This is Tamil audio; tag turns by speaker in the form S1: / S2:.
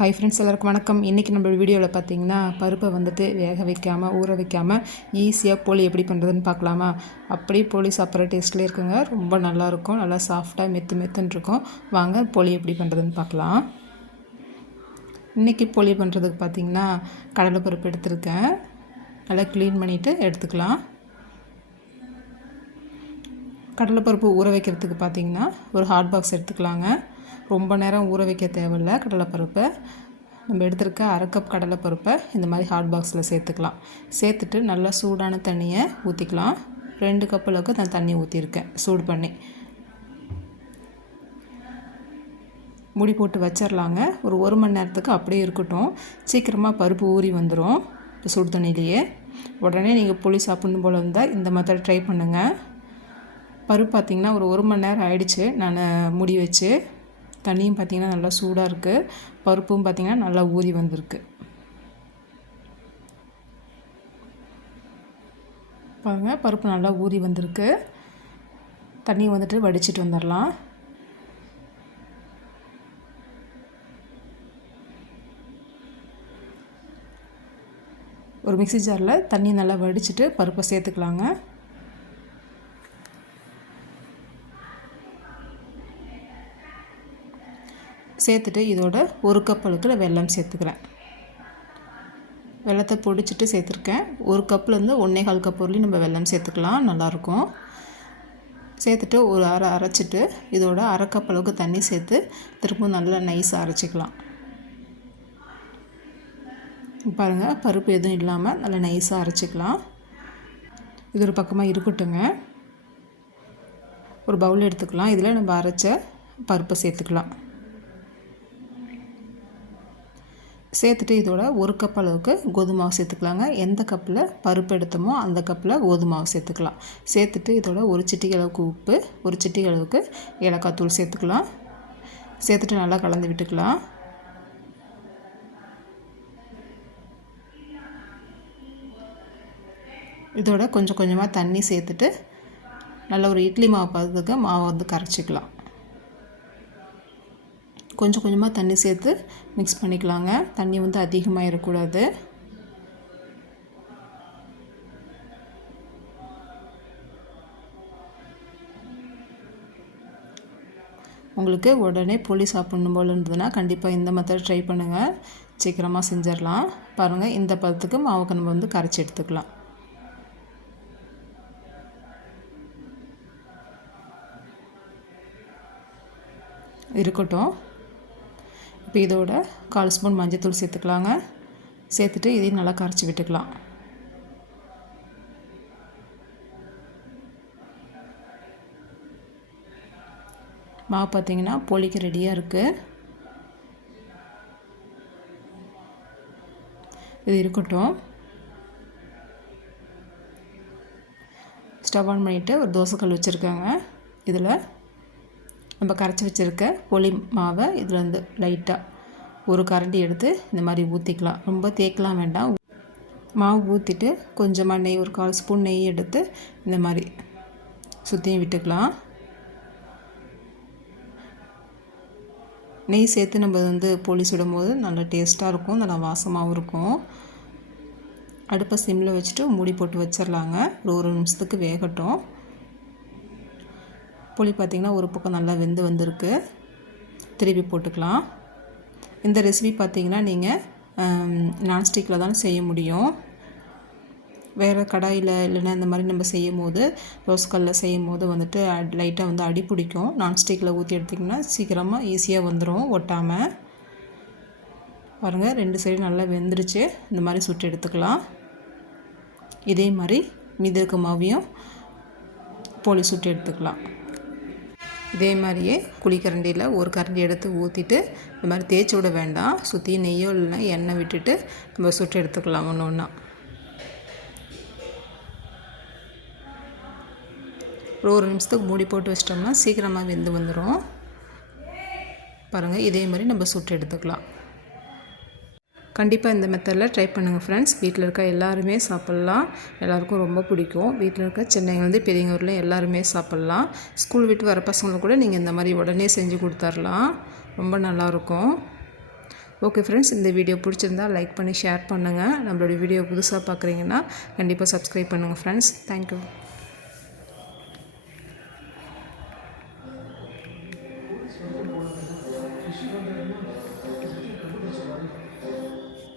S1: ஹை ஃப்ரெண்ட்ஸ் எல்லாருக்கும் வணக்கம். இன்றைக்கி நம்ம வீடியோவில் பார்த்தீங்கன்னா பருப்பை வந்துட்டு வேக வைக்காமல் ஊற வைக்காமல் ஈஸியாக போலி எப்படி பண்ணுறதுன்னு பார்க்கலாமா அப்படியே போலி சாப்பிட்ற டேஸ்ட்லேயே இருக்குங்க. ரொம்ப நல்லாயிருக்கும் நல்லா சாஃப்டாக மெத்து மெத்துன்னு இருக்கும். வாங்க போலி எப்படி பண்ணுறதுன்னு பார்க்கலாம் இன்றைக்கி போலி பண்ணுறதுக்கு பார்த்தீங்கன்னா கடலைப்பருப்பு எடுத்திருக்கேன். நல்லா க்ளீன் பண்ணிவிட்டு எடுத்துக்கலாம். கடலைப்பருப்பு ஊற வைக்கிறதுக்கு பார்த்தீங்கன்னா ஒரு ஹாட் பாக்ஸ் எடுத்துக்கலாங்க. ரொம்ப நேரம் ஊற வைக்க தேவையில்ல. கடலைப்பருப்பை. நம்ம எடுத்துருக்க அரை கப் கடலைப்பருப்பை இந்த மாதிரி ஹாட் பாக்ஸில் சேர்த்துக்கலாம். சேர்த்துட்டு நல்லா சூடான தண்ணியை ஊற்றிக்கலாம் ரெண்டு கப் அளவுக்கு நான் தண்ணி ஊற்றிருக்கேன் சூடு பண்ணி. முடி போட்டு வச்சிடலாங்க ஒரு ஒரு மணி நேரத்துக்கு அப்படியே இருக்கட்டும். சீக்கிரமாக பருப்பு ஊறி வந்துடும் இப்போ சுடு தண்ணியிலேயே. உடனே நீங்கள் புளி சாப்பிட்ணும் போல் இருந்தால் இந்த மாதிரி ட்ரை பண்ணுங்கள் பருப்பு பார்த்திங்கன்னா ஒரு ஒரு மணி நேரம் ஆயிடுச்சு. நான் முடி வச்சு தண்ணியும் பார்த்திங்கன்னா நல்லா சூடாக இருக்குது பருப்பும் பார்த்திங்கன்னா நல்லா ஊறி வந்திருக்கு. பாருங்கள் பருப்பு நல்லா ஊறி வந்திருக்கு. தண்ணி வந்துட்டு வடிச்சிட்டு வந்துடலாம் ஒரு மிக்சி ஜாரில் தண்ணி நல்லா வடிச்சிட்டு பருப்பை சேர்த்துக்கலாங்க. சேர்த்துட்டு இதோட ஒரு கப் அளவுக்கு வெல்லம் சேர்த்துக்கிறேன். வெள்ளத்தை பொடிச்சிட்டு சேர்த்துருக்கேன். ஒரு கப்லேருந்து ஒன்றே கால் கப் வரலையும் நம்ம வெல்லம் சேர்த்துக்கலாம். நல்லாயிருக்கும் சேர்த்துட்டு ஒரு அரை அரைச்சிட்டு இதோட அரை கப் அளவுக்கு தண்ணி சேர்த்து திரும்பவும் நல்லா நைஸாக அரைச்சிக்கலாம். பாருங்கள் பருப்பு எதுவும் இல்லாமல் நல்லா நைஸாக அரைச்சிக்கலாம். இது ஒரு பக்கமாக இருக்கட்டுங்க. ஒரு பவுல் எடுத்துக்கலாம். இதில் நம்ம அரைச்ச பருப்பை சேர்த்துக்கலாம். சேர்த்துட்டு இதோட ஒரு கப் அளவுக்கு கோதுமை மாவு சேர்த்துக்கலாங்க. எந்த கப்பில் பருப்பு எடுத்தோமோ அந்த கப்பில் கோதுமை மாவு சேர்த்துக்கலாம். சேர்த்துட்டு இதோட ஒரு சிட்டிகை அளவுக்கு உப்பு ஒரு சிட்டிகை அளவுக்கு ஏலக்காய் தூள் சேர்த்துக்கலாம். சேர்த்துட்டு நல்லா கலந்து விட்டுக்கலாம். இதோட கொஞ்சம் கொஞ்சமாக தண்ணி சேர்த்துட்டு நல்ல ஒரு இட்லி மாவு பதத்துக்கு மாவை வந்து கரைச்சிக்கலாம். கொஞ்சம் கொஞ்சமாக தண்ணி சேர்த்து மிக்ஸ் பண்ணிக்கலாங்க. தண்ணி வந்து அதிகமாக இருக்கக்கூடாது உங்களுக்கு உடனே புளி சாப்பிட்ணும் போல் இருந்ததுன்னா கண்டிப்பாக இந்த மெத்தட் ட்ரை பண்ணுங்கள் சீக்கிரமாக செஞ்சிடலாம். பாருங்கள் இந்த பதத்துக்கு மாவுக்கு நம்ம வந்து கரைச்சி எடுத்துக்கலாம். இருக்கட்டும். இப்போ இதோட கால் ஸ்பூன் மஞ்சத்தூள் சேர்த்துக்கலாங்க. சேர்த்துட்டு இதையும் நல்லா கரைச்சி விட்டுக்கலாம். மாவு பார்த்திங்கன்னா பொலிக்கு ரெடியாக இருக்குது இது இருக்கட்டும். ஸ்டவ் ஆன் பண்ணிவிட்டு ஒரு தோசைக்கல் வச்சுருக்காங்க. இதில் நம்ம கரைச்சி வச்சுருக்க புளி மாவை இதில் வந்து லைட்டாக ஒரு கரண்டி எடுத்து இந்த மாதிரி ஊற்றிக்கலாம் ரொம்ப தேக்கலாம் வேண்டாம். மாவு ஊற்றிட்டு கொஞ்சமாக நெய் ஒரு கால் ஸ்பூன் நெய் எடுத்து இந்த மாதிரி சுற்றியும் விட்டுக்கலாம். நெய் சேர்த்து நம்ம வந்து பொலி சுடும்போது நல்லா டேஸ்ட்டாக இருக்கும். நல்லா வாசமாகவும் இருக்கும். அடுப்பை சிம்மில் வச்சுட்டு மூடி போட்டு வச்சிடலாங்க ஒரு ஒரு நிமிஷத்துக்கு வேகட்டும். புளி பார்த்திங்கன்னா ஒரு பக்கம் நல்லா வெந்து வந்திருக்கு. திருப்பி போட்டுக்கலாம். இந்த ரெசிபி பார்த்திங்கன்னா நீங்கள் நான்ஸ்டிக்கில் தான் செய்ய முடியும். வேறு கடாயில் இல்லைன்னா இந்த மாதிரி நம்ம செய்யும் போது ரோஸ்கல்லில் செய்யும் போது வந்துட்டு லைட்டாக வந்து அடி பிடிக்கும். நான்ஸ்டிக்கில் ஊற்றி எடுத்திங்கன்னா சீக்கிரமாக ஈஸியாக வந்துடும் ஒட்டாமல் பாருங்கள் ரெண்டு சைடும் நல்லா வெந்துருச்சு. இந்த மாதிரி சுட்டு எடுத்துக்கலாம். இதே மாதிரி மீதி இருக்க மாவையும் போலி சுட்டு எடுத்துக்கலாம். இதே மாதிரியே குழிக்கரண்டியில் ஒரு கரண்டி எடுத்து ஊற்றிட்டு இந்த மாதிரி தேய்ச்சி விட வேண்டாம். சுற்றி நெய்யோ இல்லைன்னா எண்ணெய் விட்டுட்டு நம்ம சுட்டு எடுத்துக்கலாம் ஒன்று ஒன்றா ஒரு ஒரு நிமிஷத்துக்கு மூடி போட்டு வச்சிட்டோம்னா சீக்கிரமாக வெந்து வந்துடும் பாருங்கள் இதே மாதிரி நம்ம சுட்டு எடுத்துக்கலாம். கண்டிப்பாக இந்த மெத்தடில் ட்ரை பண்ணுங்கள் ஃப்ரெண்ட்ஸ் வீட்டில் இருக்க எல்லாருமே சாப்பிட்லாம். எல்லாருக்கும் ரொம்ப பிடிக்கும். வீட்டில் இருக்க சென்னையிலேருந்து பெரியவரில் எல்லாருமே சாப்பிட்லாம். ஸ்கூல் விட்டு வர பசங்களுக்கு கூட நீங்கள் இந்த மாதிரி உடனே செஞ்சு கொடுத்துர்லாம். ரொம்ப நல்லாயிருக்கும் ஓகே ஃப்ரெண்ட்ஸ் இந்த வீடியோ பிடிச்சிருந்தா லைக் பண்ணி ஷேர் பண்ணுங்கள் நம்மளோட வீடியோ புதுசாக பார்க்குறீங்கன்னா கண்டிப்பாக சப்ஸ்கிரைப் பண்ணுங்கள் ஃப்ரெண்ட்ஸ் தேங்க்யூ Thank you.